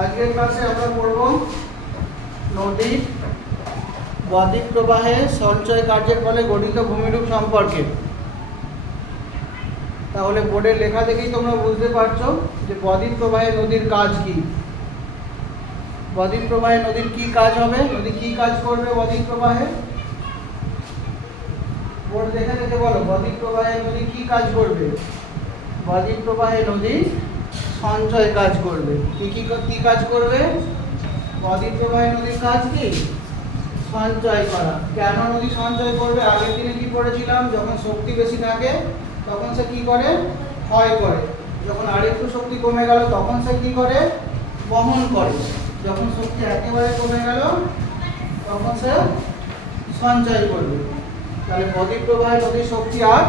আজকের ক্লাসে আমরা পড়ব নদীর বদ্বীপ প্রবাহে সঞ্চয় কার্যের ফলে গঠিত ভূমিরূপ সম্পর্কে। তাহলে বোর্ডের লেখা দেখেই তোমরা বুঝতে পারছ যে বদ্বীপ প্রবাহে নদীর কাজ কি। বদ্বীপ প্রবাহে নদীর কি কাজ হবে? নদী কি কাজ করবে বদ্বীপ প্রবাহে? বোর্ড দেখে দেখে বলো, বদ্বীপ প্রবাহে নদী কি কাজ করবে? বদ্বীপ প্রবাহে নদী সঞ্চয় কাজ করবে। কি কি কি কাজ করবে? বদ্বীপ প্রবাহে নদীর কাজ কি? সঞ্চয় করা। কেন নদী সঞ্চয় করবে? আগের দিনে কি পড়েছিলাম? যখন শক্তি বেশি থাকে, তখন সে কি করে? ক্ষয় করে। যখন আরেকটু শক্তি কমে গেল, তখন সে কি করে? বহন করে। যখন শক্তি একেবারে কমে গেল, তখন সে সঞ্চয় করবে। তাহলে বদ্বীপ প্রবাহে নদীর শক্তি আর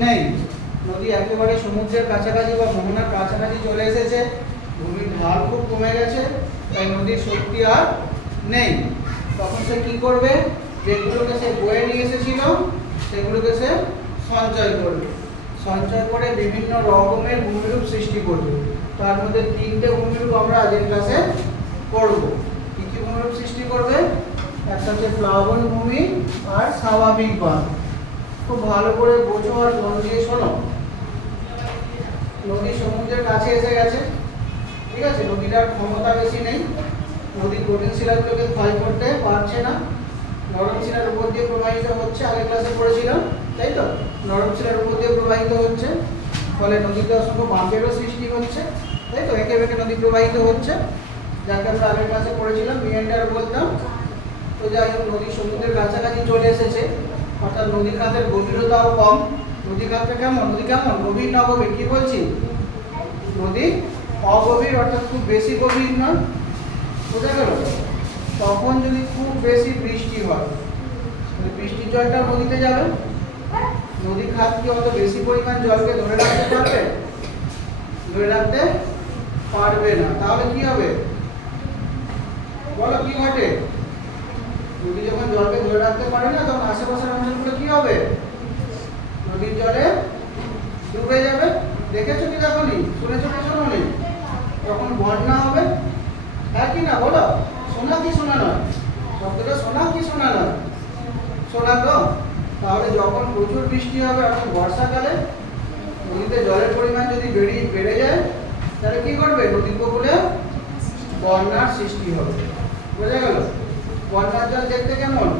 নেই। নদী একেবারে সমুদ্রের কাছাকাছি বা মোহনার কাছাকাছি চলে এসেছে। ভূমির ঢাল খুব কমে গেছে, তাই নদীর শক্তি আর নেই। তখন সে কি করবে? যেগুলোকে সে বয়ে নিয়ে এসেছিল, সেগুলোকে সে সঞ্চয় করবে। সঞ্চয় করে বিভিন্ন রকমের ভূমিরূপ সৃষ্টি করবে। তার মধ্যে তিনটে ভূমিরূপ আমরা আজকের ক্লাসে করব। কি কি ভূমিরূপ সৃষ্টি করবে? একটা হচ্ছে প্লাবন ভূমি আর স্বাভাবিক বাঁধ। খুব ভালো করে বোঝো আর মন দিয়ে শোনো। নদী সমুদ্রের কাছে এসে গেছে। ঠিক আছে, নদীটার ক্ষমতা বেশি নেই। নদীর কঠিন শিলাগুলোকে ক্ষয় করতে পারছে না। নরম শিলার উপর দিয়ে প্রবাহিত হচ্ছে আগের ক্লাসে পড়েছিলাম, তাই তো? নরম শিলার উপর দিয়ে প্রবাহিত হচ্ছে। ফলে নদীতে অসংখ্য বাঁধেরও সৃষ্টি হচ্ছে, তাই তো? একে বেঁকে নদী প্রবাহিত হচ্ছে, যাকে আমরা আগের ক্লাসে পড়েছিলাম মিয়েন্ডার বলতাম। তো যাই হোক, নদী সমুদ্রের কাছাকাছি চলে এসেছে। অর্থাৎ নদী খাতের গভীরতাও কম। নদী খাতটা কেমন? নদী কেমন? গভীর না গভীর কি বলছি? নদী অগভীর অর্থাৎ খুব বেশি গভীর নয়। বোঝা গেল? তখন যদি খুব বেশি বৃষ্টি হয় বৃষ্টির জলটা নদীতে যাবে। নদী খাত কি অত বেশি পরিমাণ জলকে ধরে রাখতে পারবে? ধরে রাখতে পারবে না। তাহলে কি হবে? বলো কি ঘটে? নদী যখন জলকে ধরে রাখতে পারে না, তখন আশেপাশের অঞ্চলগুলো কি হবে? নদীর জলে ডুবে যাবে। দেখেছ কি দেখনি শুনেছো কি শোনোনি তখন বন্যা হবে হ্যাঁ কি না বলো? শোনা কি শোনা নয়? শব্দটা শোনা কি শোনা নয়? শোনা তো। তাহলে যখন প্রচুর বৃষ্টি হবে অর্থাৎ বর্ষাকালে নদীতে জলের পরিমাণ যদি বেড়ে বেড়ে যায়, তাহলে কি করবে? নদীর উপকূলে বন্যার সৃষ্টি হবে। বোঝা গেল? বন্যার জল দেখতে কেমন?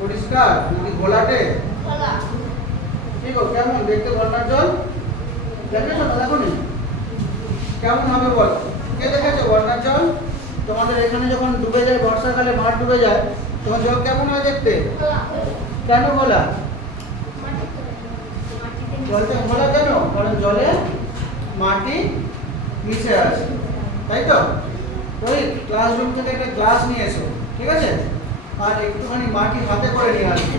পরিষ্কার? নদী ঘোলাটে? ঠিক আছে, কেমন? দেখতে বন্যার জল? দেখেছ না দেখো কেমন হবে বল? কে দেখেছ বন্যার জল? তোমাদের এখানে যখন ডুবে যায় বর্ষাকালে মাঠ ডুবে যায় তোমার জল কেমন হয় দেখতে? কেন ঘোলা? জলটা ঘোলা কেন? কারণ জলে মাটি মিশে আছে। তাই তো? ওই ক্লাসরুম থেকে একটা গ্লাস নিয়ে এসো, ঠিক আছে? আর একটুখানি মাটি হাতে করে নিয়ে আসবে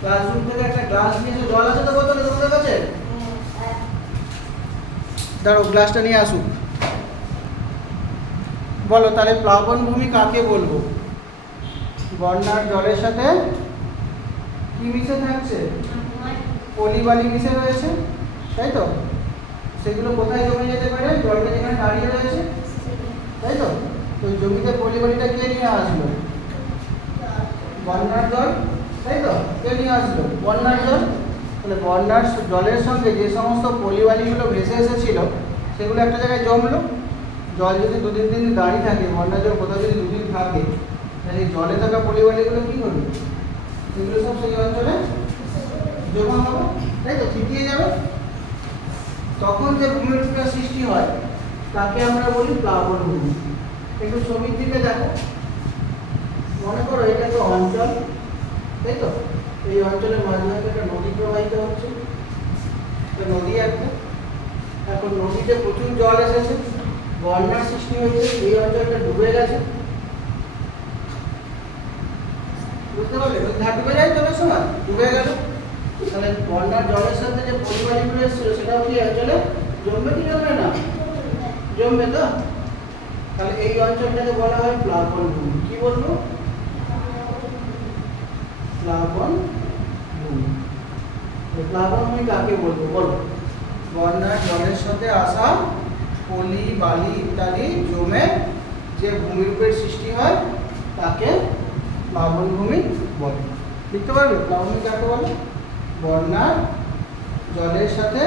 ক্লাসরুম থেকে একটা গ্লাস নিয়ে জল আছে তো বোতলে, তোমাদের কাছে? দাঁড়ো গ্লাসটা নিয়ে আসুক। বলো, তাহলে প্লাবন ভূমি কাকে বলব? বন্যার জলের সাথে কি মিশে থাকছে? পলিবালি মিশে রয়েছে, তাই তো? সেগুলো কোথায় জমে যেতে পারে? জলটা যেখানে দাঁড়িয়ে রয়েছে, তাই তো? তো জমিতে পলিবালিটা কে নিয়ে আসলো? বন্যার জল? তাই তো? কে নিয়ে আসলো? বন্যার জল? তাহলে বন্যার জলের সঙ্গে যে সমস্ত পলিবালিগুলো ভেসে এসেছিল, সেগুলো একটা জায়গায় জমলো। জল যদি দু তিন দিন দাঁড়িয়ে থাকে, বন্যার জল কোথাও যদি দুদিন থাকে, তাহলে জলে থাকা পলিবালিগুলো কী করবে? সেগুলো সব সেই অঞ্চলে জমা হবে, তাই তো? থিতিয়ে যাবে। তখন যে ভূমিরূপটা সৃষ্টি হয়, তাকে আমরা বলি প্লাবন ভূমি। একটু ছবির দিকে দেখো। মনে করো এটা একটা অঞ্চল। তাই তো? এই অঞ্চলের মাঝে মাঝে একটা নদী প্রবাহিত হচ্ছে। নদী একটা। এখন নদীতে প্রচুর জল এসেছে। বন্যার সৃষ্টি হয়েছে। এই অঞ্চলটা ডুবে গেছে। বুঝতে পারলে? ধার ডুবে যায় জলের ডুবে গেল। তাহলে বন্যার জলের সাথে যে পরিবারগুলো এসেছিল, সেটাও কি অঞ্চলে জমবে কি জমবে না? জমবে তো? তাহলে এই অঞ্চলটাকে বলা হয় প্লাবন ভূমি। কি বলব? প্লাবন ভূমি প্লাবন ভূমি কাকে বলব? বলো। বন্যার জলের সাথে আসা, পলি, বালি ইত্যাদি জমে যে ভূমিরূপের সৃষ্টি হয়, তাকে প্লাবনভূমি বলে। লিখতে পারবে? প্লাবনভূমি কাকে বলে? বন্যার জলের সাথে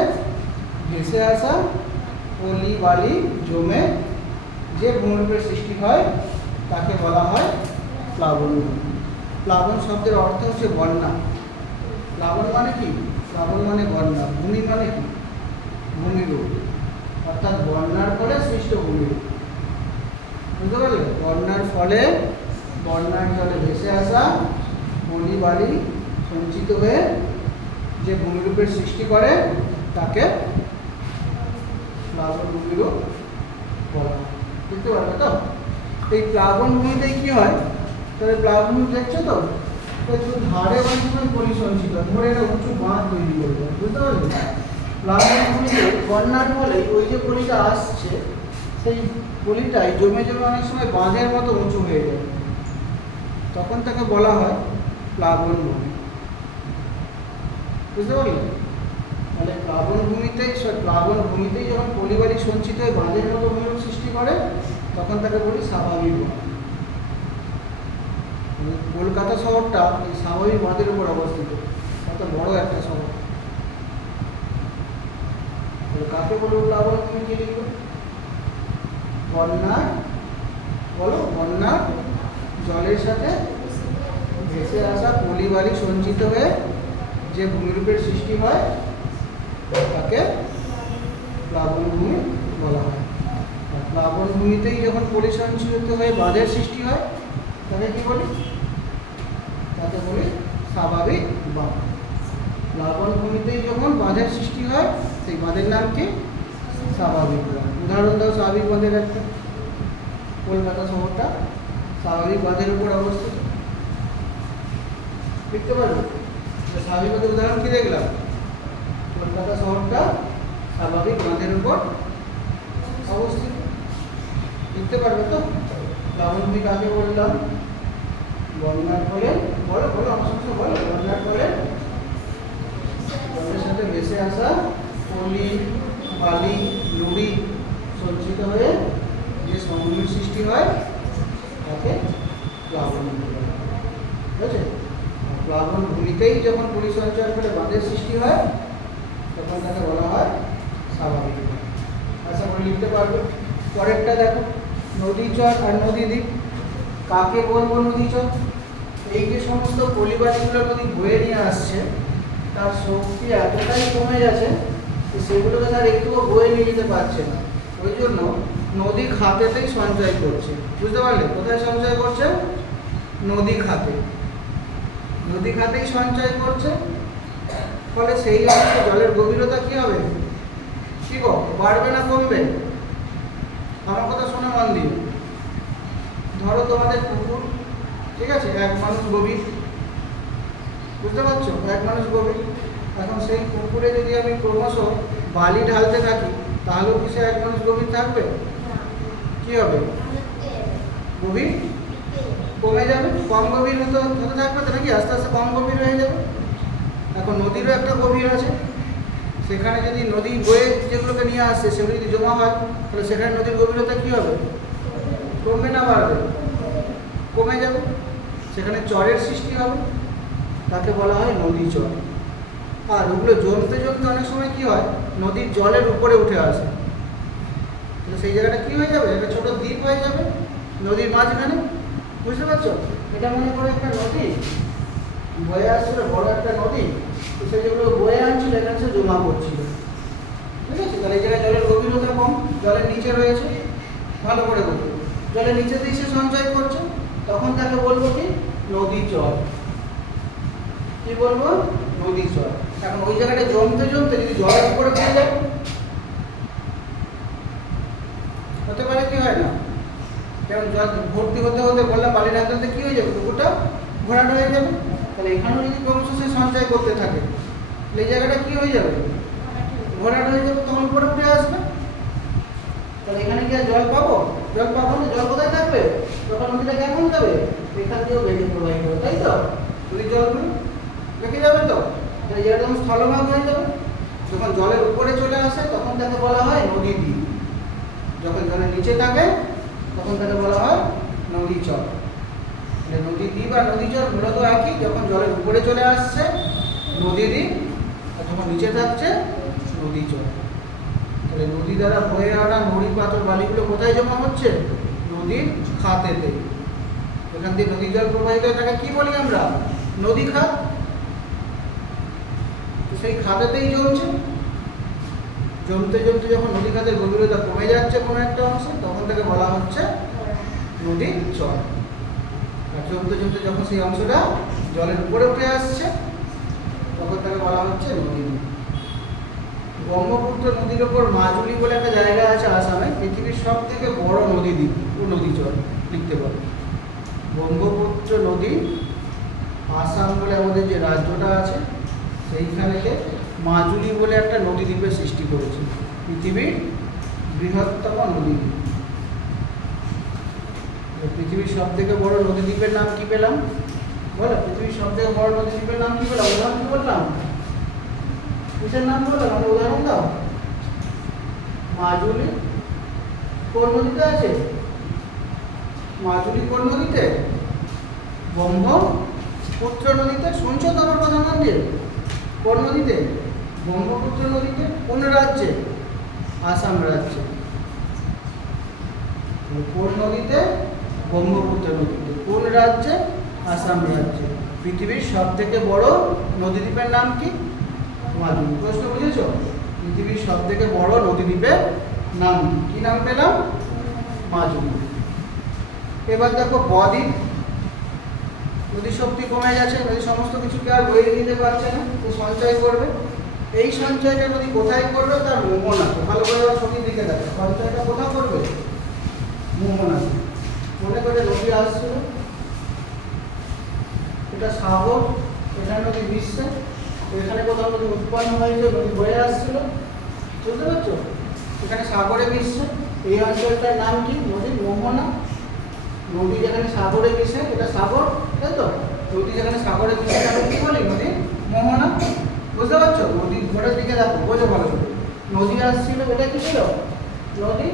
ভেসে আসা, পলি, বালি জমে যে ভূমিরূপের সৃষ্টি হয়, তাকে বলা হয় প্লাবনভূমি প্লাবন শব্দের অর্থ হচ্ছে বন্যা। প্লাবন মানে কি? প্লাবন মানে বন্যা। ভূমি মানে কি? ভূমিরূপ অর্থাৎ বন্যার ফলে সৃষ্ট ভূমিরূপ বুঝতে পারলে? বন্যার ফলে বন্যার জলে ভেসে আসা পলি বালি সঞ্চিত হয়ে যে ভূমিরূপের সৃষ্টি করে, তাকে প্লাবন ভূমিরূপ বলা বুঝতে পারবে তো? এই প্লাবন ভূমিতেই কি হয়? তাহলে প্লাবন ভূমি দেখছ তো? একটু ধারে অনেক সময় পলি সঞ্চিত ধরে একটা উঁচু বাঁধ তৈরি করবে বুঝতে পারলে? প্লাবন ভূমিতে বন্যার ফলে ওই যে পলিটা আসছে, সেই পলিটাই জমে জমে অনেক সময় বাঁধের মতো উঁচু হয়ে যায়। তখন তাকে বলা হয় প্লাবন ভূমি। বুঝতে পারলে? তাহলে প্লাবন ভূমিতেই প্লাবন ভূমিতেই যখন পরিবারই সঞ্চিত হয়ে বাঁধের মতো ভূমিরূপ সৃষ্টি করে, তখন তাকে বলি স্বাভাবিক মানে কলকাতা শহরটা এই বাঁধের উপর অবস্থিত। কত বড় একটা শহর। কাকে বলব প্লাবন ভূমি কি লিখব বন্যার, বলো, বন্যার জলের সাথে ভেসে আসা পলিবালি সঞ্চিত হয়ে যে ভূমিরূপের সৃষ্টি হয়, তাকে প্লাবন ভূমি বলা হয়। প্লাবন ভূমিতেই যখন পরিসঞ্চিত হয়ে বাঁধের সৃষ্টি হয়, তাকে কি বলি? বলি স্বাভাবিক বাঁধ প্লাবন ভূমিতেই যখন বাঁধের সৃষ্টি হয়, সেই বাঁধের নাম কি? স্বাভাবিক বাঁধ। উদাহরণ দাও, স্বাভাবিক বাঁধের একটা। কলকাতা শহরটা স্বাভাবিক বাঁধের উপর অবস্থিত। দেখতে পারবে? স্বাভাবিক বাঁধের উদাহরণ কি দেখলাম? কলকাতা শহরটা স্বাভাবিক বাঁধের উপর অবস্থিত। দেখতে পারবে তো? প্লাবনভূমি কাকে বললাম? বন্যার ফলে বলো বলো, আমার সঙ্গে বলো বন্যার ফলে জলের সাথে ভেসে আসা পলি, বালি নুড়ি সঞ্চিত হয়ে যে সমভূমির সৃষ্টি হয়, তাকে প্লাবন। ঠিক আছে? প্লাবন ভূমিতেই যখন পরিসঞ্চয় করে বাঁধের সৃষ্টি হয়, তখন তাকে বলা হয় স্বাভাবিক। আশা করে লিখতে পারবে। পরেরটা দেখো। নদী চর আর নদী দ্বীপ কাকে বলব নদী চর এই যে সমস্ত পলিবাড়িগুলো নদী বয়ে নিয়ে আসছে, তার শক্তি এতটাই কমে গেছে যে সেগুলোকে তার একটুও বয়ে নিয়ে যেতে পারছে না। ওই জন্য নদী খাতেতেই সঞ্চয় করছে। বুঝতে পারলে? কোথায় সঞ্চয় করছে? নদী খাতে। নদী খাতেই সঞ্চয় করছে। ফলে সেই অংশে জলের গভীরতা কি হবে? কি গো, বাড়বে না কমবে? আমার কথা শোনো মন দিয়ে ধরো তোমাদের পুকুর ঠিক আছে এক মানুষ গভীর। বুঝতে পারছ? এক মানুষ গভীর। এখন সেই পুকুরে যদি আমি ক্রমশ বালি ঢালতে থাকি তাহলেও কি সে এক মানুষ গভীর থাকবে? কি হবে? গভীর? কমে যাবে? কম গভীর হতে হতে থাকবে তো নাকি? আস্তে আস্তে কম গভীর হয়ে যাবে। এখন নদীরও একটা গভীর আছে। সেখানে যদি নদী বয়ে যেগুলোকে নিয়ে আসছে সেগুলো যদি জমা হয় তাহলে সেখানে নদীর গভীরতা কী হবে? কমবে না বাড়বে? কমে যাবে। সেখানে চরের সৃষ্টি হবে। তাকে বলা হয় নদী চর। আর ওগুলো জমতে জমতে অনেক সময় কি হয়? নদীর জলের উপরে উঠে আসে। তো সেই জায়গাটা কি হয়ে যাবে? একটা ছোট দ্বীপ হয়ে যাবে নদীর মাঝখানে। বুঝতে পারছ? এটা মনে করো একটা নদী। বয়ে আসছিল, বড় একটা নদী। তো সে যেগুলো বয়ে আনছিল, এখানে সে জমা করছিল। ঠিক আছে? তাহলে এই জায়গায় জলের গভীরতা কম, জলের নিচে রয়েছে, ভালো করে বলব জলের নিচে দিয়ে সে সঞ্চয় করছে। তখন তাকে বলব কি? নদী চর কি বলব? নদী চর এখন ওই জায়গাটা জমতে জমতে যদি জলের উপরে পড়ে যায়, হতে পারে কি হয় না? যেমন জল ভর্তি হতে হতে বললাম, বালির ঢালতে কি হয়ে যাবে? পুকুরটা ভরাট হয়ে যাবে। তাহলে এখানেও যদি ক্রমশ সে সঞ্চয় করতে থাকে এই জায়গাটা কি হয়ে যাবে? ভরাট হয়ে যাবে, তখন উপরে উঠে আসবে। তাহলে এখানে কি আর জল পাবো? জল পাবো না? জল কোথায় থাকবে? তখন নদীটা কেমন যাবে? এখান দিয়েও বেগে প্রবাহিত হবে তাই তো? নদীর জলগুলো বেঁকে যাবে তো? তাহলে যেটা স্থলভাগ হয়ে যাবে, যখন জলের উপরে চলে আসে, তখন তাকে বলা হয় নদী দ্বীপ যখন জলের নিচে থাকে, তখন তাকে বলা হয় নদী চর। নদী দ্বীপ আর নদী চর মূলত একই, যখন জলের উপরে চলে আসছে নদী দ্বীপ আর যখন নিচে থাকছে নদী চর। তাহলে নদী দ্বারা বয়ে আনা নড়ি পাথর বালিগুলো কোথায় জমা হচ্ছে? নদীর খাতেতে এখান দিয়ে নদী জল প্রবাহিত হয়, তাকে কি বলি আমরা? নদী খাত? সেই খাতেতেই জমছে। জমতে জমতে যখন নদী খাতের গভীরতা কমে যাচ্ছে কোনো একটা অংশে, তখন তাকে বলা হচ্ছে নদীর জল। আর জমতে জমতে যখন সেই অংশটা জলের উপরে উঠে আসছে, তখন তাকে বলা হচ্ছে নদী। ব্রহ্মপুত্র নদীর ওপর মাজুলি বলে একটা জায়গা আছে আসামে, পৃথিবীর সব থেকে বড় নদী দ্বীপ নদী চর লিখতে পারো। ব্রহ্মপুত্র নদী আসাম বলে আমাদের যে রাজ্যটা আছে সেইখানেতে মাজুলি বলে একটা নদী দ্বীপের সৃষ্টি করেছে। পৃথিবীর বৃহত্তম নদী দ্বীপ। পৃথিবীর সব থেকে বড় নদী দ্বীপের নাম কি পেলাম? বলো, পৃথিবীর সব থেকে বড় নদী দ্বীপের নাম কি পেলাম? উদাহরণ কি বললাম? কিসের নাম বললাম আমাকে উদাহরণ দাও। মাজুলি কোন নদীতে আছে? মাজুলি কোন নদীতে? ব্রহ্মপুত্র নদীতে, শুনছো তো আমার কথা মন দিয়ে কোন নদীতে? ব্রহ্মপুত্র নদীতে, কোন রাজ্যে? আসাম রাজ্যে। কোন নদীতে? ব্রহ্মপুত্র নদীতে। কোন রাজ্যে? আসাম রাজ্যে। পৃথিবীর সব থেকে বড় নদীদ্বীপের নাম কি? মাজুলি প্রশ্ন বুঝেছ? পৃথিবীর সব থেকে বড় নদীদ্বীপের নাম কি? নাম পেলাম? মাজুলি। এবার দেখো বদ্বীপ। নদীর শক্তি কমে গেছে নদী সমস্ত কিছুকে আর বয়ে নিতে পারছে না তো সঞ্চয় করবে। এই সঞ্চয়টা নদী কোথায় করবে, তার মোহনা ভালো করে ওরা ছবির দিকে দেখো। সঞ্চয়টা কোথাও করবে? মোহনা মনে করে নদী আসছিল। এটা সাগর এখানে নদী মিশছে এখানে কোথাও নদী উৎপন্ন হয়েছে নদী বয়ে আসছিল। বুঝতে পারছ? এখানে সাগরে মিশছে। এই অঞ্চলটার নাম কি? নদীর মোহনা নদী যেখানে সাগরে মিশে, এটা সাগর, তাই তো? নদী যেখানে সাগরে মিশে, তাকে কি বলি? নদী মোহনা বুঝতে পারছ? নদীর ঘোরের দিকে দেখো, বোঝো ভালো করে। নদী আসছিল, এটা কি ছিল? নদী।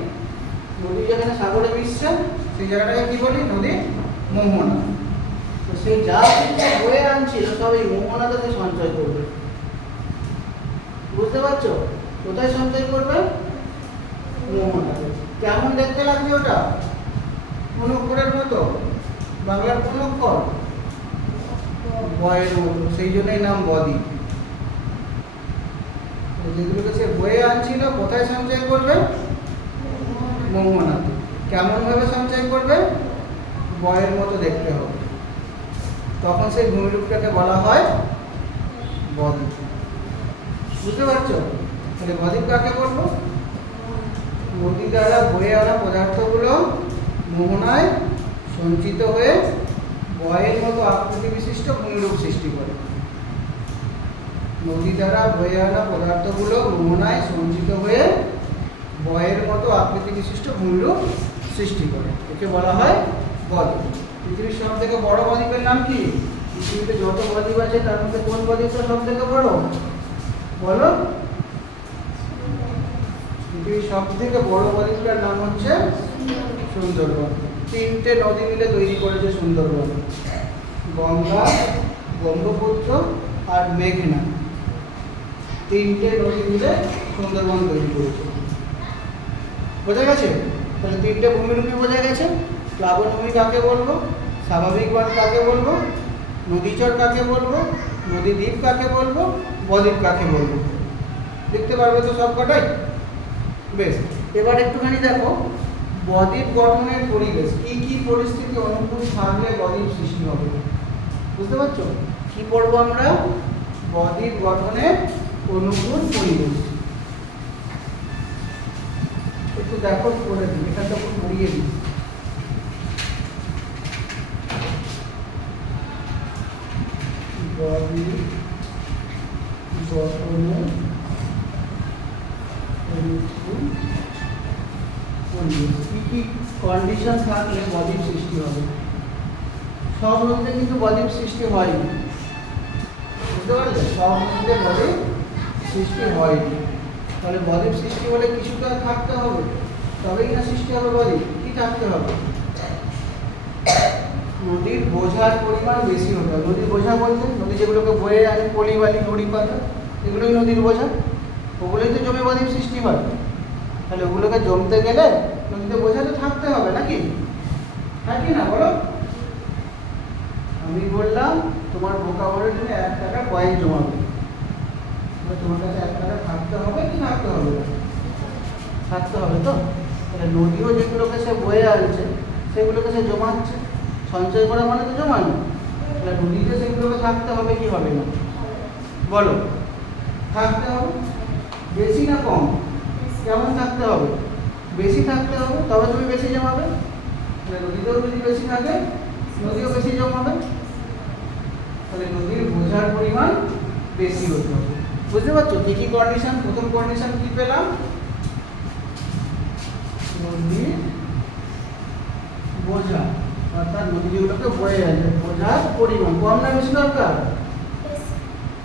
নদী যেখানে সাগরে মিশছে, সেই জায়গাটাকে কি বলি? নদী মোহনা সেই যা বয়ে আনছিল সব এই মোহনাতে সঞ্চয় করবে। বুঝতে পারছ? কোথায় সঞ্চয় করবে? মোহনাতে কেমন দেখতে লাগছে ওটা? কোন অক্ষরের মতো? বাংলার কোন অক্ষর বয়ের মতো, সেই জন্যই নাম তো যেগুলোকে সে বয়ে আনছিল, কোথায় সঞ্চয় করবে? মোহনাতে কেমন ভাবে সঞ্চয় করবে? বয়ের মতো দেখতে হবে। তখন সেই ভূমিরূপটাকে বলা হয় বদ্বীপ বুঝতে পারছ? তাহলে বদ্বীপ কাকে বলব? নদী দ্বারা বয়ে আনা পদার্থগুলো মোহনায় সঞ্চিত হয়ে বয়ের মতো আকৃতি বিশিষ্ট ভূমিরূপ সৃষ্টি করে। নদী দ্বারা বয়ে আনা পদার্থগুলো মোহনায় সঞ্চিত হয়ে বয়ের মতো আকৃতি বিশিষ্ট ভূমিরূপ সৃষ্টি করে। একে বলা হয় বদ্বীপ পৃথিবীর সব থেকে বড় বদ্বীপের নাম কি? পৃথিবীতে যত বদ্বীপ আছে, তার মধ্যে কোন বদ্বীপটা সব থেকে বড়? বলো। পৃথিবীর সব থেকে বড় বদ্বীপটার নাম হচ্ছে সুন্দরবন। তিনটে নদী মিলে তৈরি করেছে সুন্দরবন। গঙ্গা, ব্রহ্মপুত্র আর মেঘনা। তিনটে নদী মিলে সুন্দরবন তৈরি করেছে। বোঝা গেছে? তাহলে তিনটে ভূমিরূপী বোঝা গেছে। প্লাবনভূমি কাকে বলব? স্বাভাবিক বান কাকে বলব? নদীচর কাকে বলব? নদী দ্বীপ কাকে বলব? বদ্বীপ কাকে বলব? দেখতে পারবে তো সব কটাই? বেশ, এবার একটুখানি দেখো, বদ্বীপ গঠনের পরিবেশ, কি কি পরিস্থিতি অনুকূল থাকলে বদ্বীপ সৃষ্টি হবে? বুঝতে পারছ? কি পড়ব আমরা? বদ্বীপ গঠনের অনুকূল পরিবেশ। একটু দেখো করে দিই, এখানটা একটু ঘুরিয়ে দিই। অনুকূল পরিবেশ কি কি কন্ডিশন থাকলে বদ্বীপ সৃষ্টি হবে? সব নদীতে কিন্তু বদ্বীপ সৃষ্টি হয়নি। বুঝতে পারলে? সব নদীতে বদ্বীপ সৃষ্টি হয়নি। তাহলে বদ্বীপ সৃষ্টি হলে কিছু তো আর থাকতে হবে। তবেই না সৃষ্টি হবে বদ্বীপ কি থাকতে হবে? নদীর বোঝার পরিমাণ বেশি হতে হবে। নদীর বোঝা বলতে নদী যেগুলোকে বয়ে আনে, পলি বালি নুড়ি পাতা, এগুলোই নদীর বোঝা। ওগুলোই তো জমে বদ্বীপ সৃষ্টি হয়। তাহলে ওগুলোকে জমতে গেলে নদীতে বোঝা তো থাকতে হবে নাকি? হ্যাঁ কি না, বলো? আমি বললাম, তোমার বোকা ভরে তুমি এক টাকা কয়েন এবার তোমার কাছে এক টাকা থাকতে হবে কি থাকতে হবে? থাকতে হবে তো? তাহলে নদীও যেগুলোকে সে বয়ে আনছে, সেগুলোকে সে জমাচ্ছে। সঞ্চয় করা মানে তো জমানো নদীতে সেগুলোকে থাকতে হবে কি হবে না? বলো, থাকতে হবে? বেশি না কম? কেমন থাকতে হবে? বেশি থাকতে হবে, তবে তুমি বেশি জমাবে। নদীতেও যদি বেশি থাকে, নদীও বেশি জমাবে। তাহলে নদীর বোঝার পরিমাণ বেশি হতে হবে। বুঝতে পারছ? কি কি কন্ডিশন প্রথম কন্ডিশন কি পেলাম? নদীর বোঝা। অর্থাৎ বয়ে বোঝার পরিমাণ। কম না বেশি দরকার?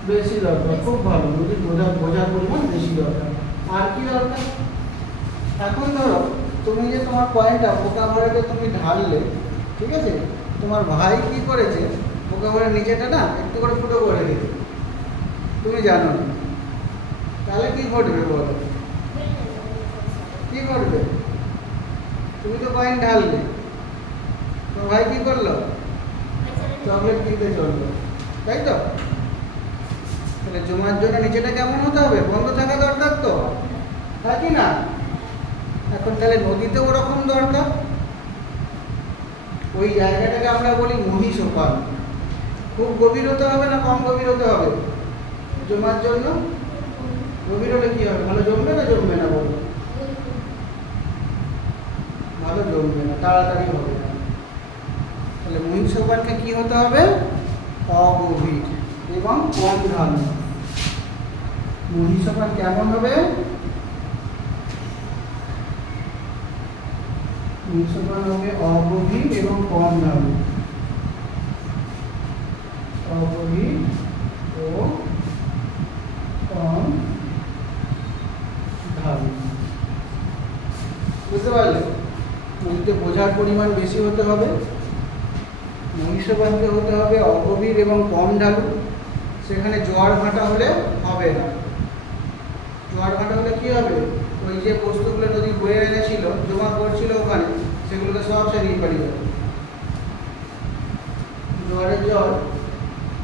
বেশি। দরকার। খুব ভালো। নদীর বোঝা বোঝার পরিমাণ বেশি দরকার। আর কি দরকার? এখন ধরো তুমি যে তোমার পয়েন্টটা পোকা ভরাকে তুমি ঢাললে ঠিক আছে? তোমার ভাই কি করেছে? পোকা ভরার নিচেটা না একটু করে ফুটো করে দিল। তুমি জানো না। তাহলে কি ঘটবে বলো? কি ঘটবে? তুমি তো কয়েন ঢাললে। ভাই কি করল? চকলেট কিনতে চলল। তাই তো? তাহলে জমার জন্য নিচেটা কেমন হতে হবে? বন্ধ থাকা দরকার তো। হ্যাঁ কি না? এখন তাহলে নদীতে ওরকম দরকার? ওই জায়গাটাকে আমরা বলি মহিষোপান খুব গভীর হতে হবে না কম গভীর হতে হবে? জমার জন্য? গভীর হলে কি হবে? ভালো জমবে না জমবে না বলো? ভালো জমবে না, তাড়াতাড়ি হবে। তাহলে মহিষোপানকে কি হতে হবে? অগভীর এবং কম ঢালু মহিষোপান কেমন হবে? মহিষোপান হবে অগভীর এবং কম ঢালু অগভীর ও কম ঢালু বুঝতে পারলে? নদীতে বোঝার পরিমাণ বেশি হতে হবে। মহিষবানকে হতে হবে অগভীর এবং কম ঢালু সেখানে জোয়ার ভাটা হলে হবে না। জোয়ার ভাটা হলে কি হবে? ওই যে বস্তুগুলো নদী বয়ে এনেছিল, জমা করছিল ওখানে, সেগুলোকে সব সারিয়ে পালিয়ে যাবে জোয়ারের জল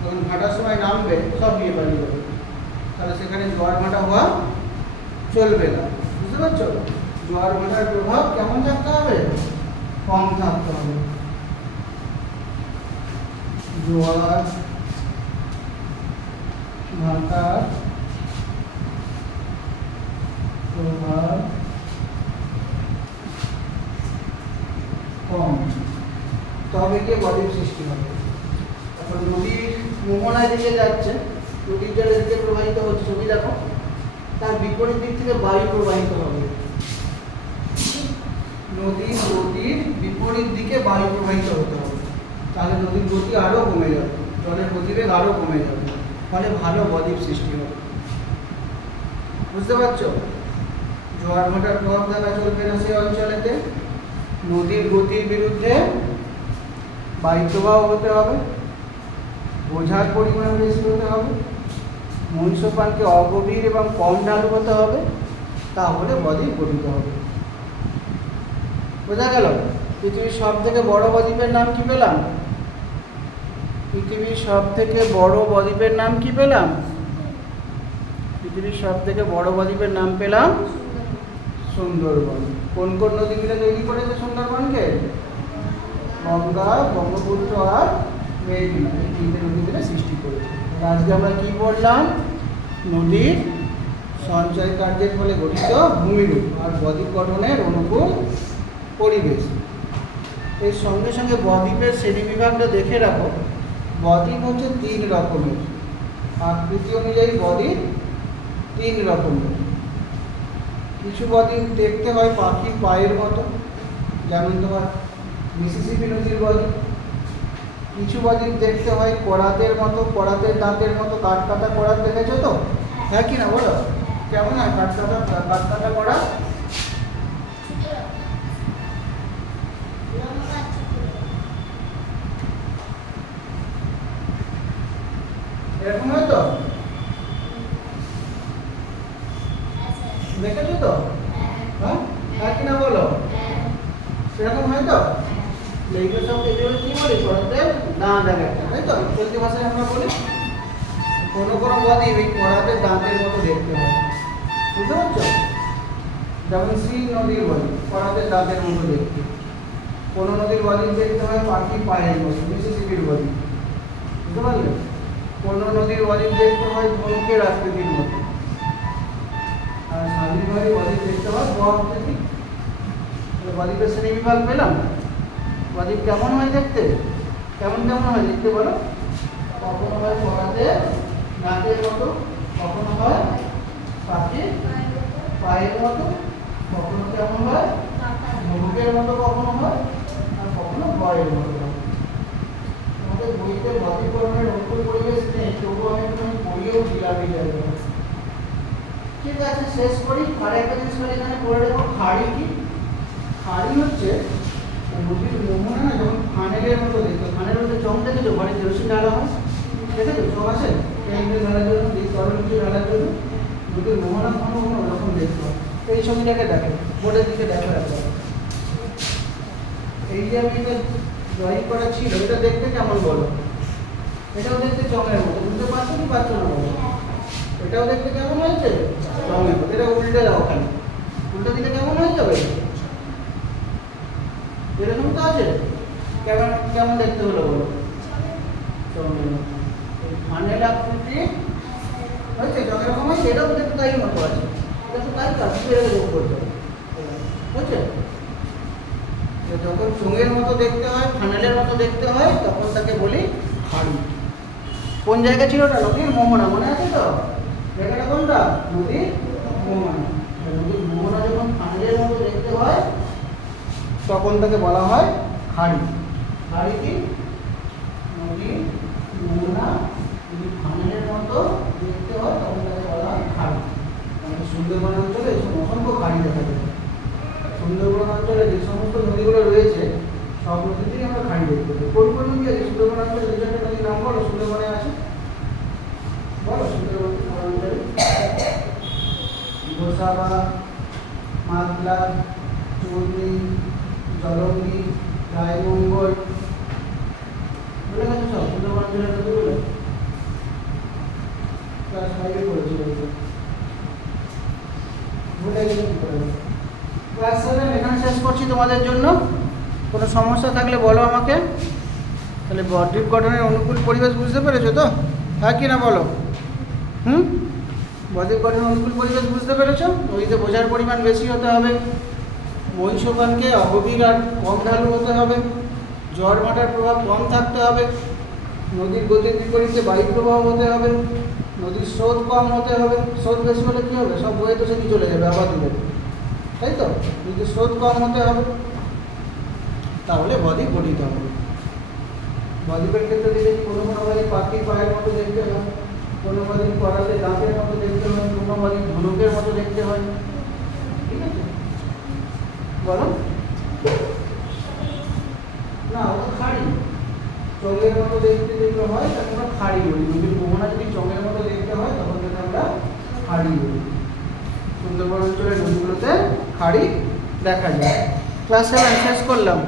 যখন ভাটার সময় নামবে, সব নিয়ে পালিয়ে যাবে তাহলে সেখানে জোয়ার ভাটা হওয়া চলবে না। বুঝতে পারছ? জোয়ার ভাটার প্রভাব কেমন থাকতে হবে? কম থাকতে হবে। জোয়ার ভাটার প্রভাব কম। তবে কে বদ্বীপ সৃষ্টি হবে এখন নদীর মোহনায় দিকে যাচ্ছে নদীর জল এদিকে প্রবাহিত হচ্ছে ছবি দেখো তার বিপরীত দিক থেকে বায়ু প্রবাহিত হবে নদীর গতির বিপরীত দিকে বায়ু প্রবাহিত হতে হবে তাহলে নদীর গতি আরও কমে যাবে জলের গতিবেগ আরও কমে যাবে ফলে ভালো বদ্বীপ সৃষ্টি হবে বুঝতে পারছ জোয়ার ভাটার প্রভাব দেখা চলবে না সেই অঞ্চলেতে নদীর গতির বিরুদ্ধে বায়ু হতে হবে, বোঝার পরিমাণ বেশি হতে হবে মহিষপানকে অগভীর এবং কম ঢালু হতে হবে, তাহলে বদ্বীপ গঠিত হবে। বোঝা গেল? পৃথিবীর সব থেকে বড় বদ্বীপের নাম কি পেলাম? পৃথিবীর সব থেকে বড় বদ্বীপের নাম কি পেলাম? পৃথিবীর সব থেকে বড় বদ্বীপের নাম পেলাম সুন্দরবন। কোন কোন নদী মিলে তৈরি করেছে সুন্দরবনকে? গঙ্গা, ব্রহ্মপুত্র আর মেঘনা এই তিনটে নদী মিলে সৃষ্টি করেছে। আজকে আমরা কি বললাম? নদীর সঞ্চয় কার্যের ফলে গঠিত ভূমিরূপ আর বদ্বীপ গঠনের অনুকূল পরিবেশ। এর সঙ্গে সঙ্গে বদ্বীপের শ্রেণীবিভাগটা দেখে রাখো। বদ্বীপ হচ্ছে তিন রকমের। আকৃতি অনুযায়ী বদ্বীপ তিন রকমের। কিছু দেখতে হয় পাখির পায়ের মতো। যেমন তোমার মিসিসিপি নদীর বদল কিছু বদিন দেখতে হয় কড়াতের মতো কড়াতের দাঁতের মতো কাঠ কাটা দেখেছ তো? হ্যাঁ।, হ্যাঁ। কি না বলো? কেমন হয় কাঠ কাটা কাঠ কাটা করা? এরকম হয় বলি? তাই তো? চলতি ভাষায় আমরা বলি, কোনো কোনো বদ্বীপ এই পড়াতে দাঁতের মতো দেখতে হয়। বুঝতে পারছ? যেমন সিল নদীর বদ্বীপ পড়াতে দাঁতের মতো দেখতে। কোনো নদীর বদ্বীপ দেখতে হয়, পাখি পায়ের মতো, মিসিসিপির বদ্বীপ বুঝতে পারলে? কোনো নদীর বদ্বীপ দেখতে হয় ধনুকের আকৃতির মতো। আর স্বাধীনভাবে বদ্বীপ দেখতে হয় ব আকৃতি তাহলে বদ্বীপের শ্রেণি বিভাগ পেলাম। বদ্বীপ কেমন হয় দেখতে? কেমন কেমন হয় দেখতে বলো? কখনো হয় পড়াতে, নাকের মতো, কখনো হয় পাখি পায়ের মতো, কখনো কেমন হয় মুখের মতো, কখনো হয়, আর কখনো বয়ের মতো। আমাদের বইতে বদ্বীকরণের অনুকূল পরিবেশ নেই তবুও আমি একটু পড়িয়েও দিলাম এই ঠিক আছে, শেষ করি। আর একটা জিনিস করে এখানে পড়ে দেখো খাড়ি কি? খাড়ি হচ্ছে নদীর মোহনা না যখন ফানেলের মতো দেখতে ফানের মধ্যে চং দেখেছ? ঘরে কেরোসিন ঢালা হয়। দেখেছ? চং আছে? ট্যাঙ্কে ঢালার জন্য তরল কিছু ঢালার জন্য। নদীর মোহনা কোনো কোনো ওরকম দেখতে হয়। এই ছবিটাকে দেখো, বোর্ডের দিকে দেখো একবার। এই যে আমি এটা ড্রয়িং করা ছিল, এটা দেখতে কেমন বলো? এটাও দেখতে চঙের মতো, বুঝতে পারছ কি পারছ না বলো? এটাও দেখতে কেমন হয়েছে? চঙের মতো। এটা উল্টে দাও ওখানে। উল্টো দিকে কেমন হয়ে যাবে? এরকম তো আছে? কেমন কেমন দেখতে হলো বলো? ফানেল আকৃতি হয়েছে চঙের রকম হয়েছে এটাও দেখতে তাই মতো আছে এটা তো তাই কাজ করতে হবে বুঝছে যখন চোঙের মতো দেখতে হয় ফানেলের মতো দেখতে হয়, তখন তাকে বলি হাড়ি। কোন জায়গা ছিল ওটা? নদীর মোহনা। মনে আছে তো? জায়গাটা কোনটা? নদীর মোহনা। নদীর মোহনা যখন ফানেলের মতো দেখতে হয় তখন তাকে বলা হয় হাড়ি। হাড়ি কি? নদীর মোহনা যদি ফানেলের মতো দেখতে হয়, তখন তাকে বলা হয় খাড়ি আমাদের সুন্দরবন অঞ্চলে অসংখ্য খাড়ি দেখা যায়। সুন্দরবন অঞ্চলে যে সমস্ত নদীগুলো রয়েছে, সব নদীতেই আমরা খাড়ি দেখতে পাই। কোন কোন নদী আছে? সুন্দরবন অঞ্চলে দু নদীর নাম বলো, সুন্দরবনে আছে? বলো, সুন্দরবন অঞ্চলে? গোসাবা মাতলা চুর্নি জলঙ্গি, রায়মঙ্গল। বলে গেছে সব, সুন্দরবন অঞ্চলের নদীগুলো ক্লাস ফাইভে পড়েছিল ভুলে গেলে ক্লাস সেভেন এখানে শেষ করছি তোমাদের জন্য। কোনো সমস্যা থাকলে বলো আমাকে। তাহলে বদ্বীপ গঠনের অনুকূল পরিবেশ বুঝতে পেরেছ তো? হ্যাঁ কি না বলো? হুম? বদ্বীপ গঠনের অনুকূল পরিবেশ বুঝতে পেরেছ? নদীতে বোঝার পরিমাণ বেশি হতে হবে। মহিষকানকে অগভীর আর কম ঢালু হতে হবে। জ্বর ভাটার প্রভাব কম থাকতে হবে। নদীর গতির বিপরীতে বায়ু প্রবাহ হতে হবে। নদীর স্রোত কম হতে হবে। স্রোত বেশি হলে কী হবে? সব বয়ে তো সেদিকে চলে যাবে, আবার দিলে তাই তো? যদি স্রোত কম হতে হবে, তাহলে বদ্বীপ গঠিত হবে। বদ্বীপের ক্ষেত্রে দেখেছি কোনো কোনো বদ্বীপ পাখির পায়ের মতো দেখতে হয়? কোনো বদ্বীপ করাতে দাঁতের মতো দেখতে হয়, কোনো বদ্বীপ ধনুকের মতো দেখতে হয়। ঠিক আছে? বলো না ওটা খাড়ি। চঙের মতো দেখতে যেগুলো হয়, তাকে আমরা খাড়ি বলি। নদীর মোহনা যদি চঙের মতো দেখতে হয়, তখন তাকে আমরা খাড়ি বলি। সুন্দরবন অঞ্চলের নদীগুলোতে খাড়ি দেখা যায়। ক্লাস সেভেন শেষ করলাম।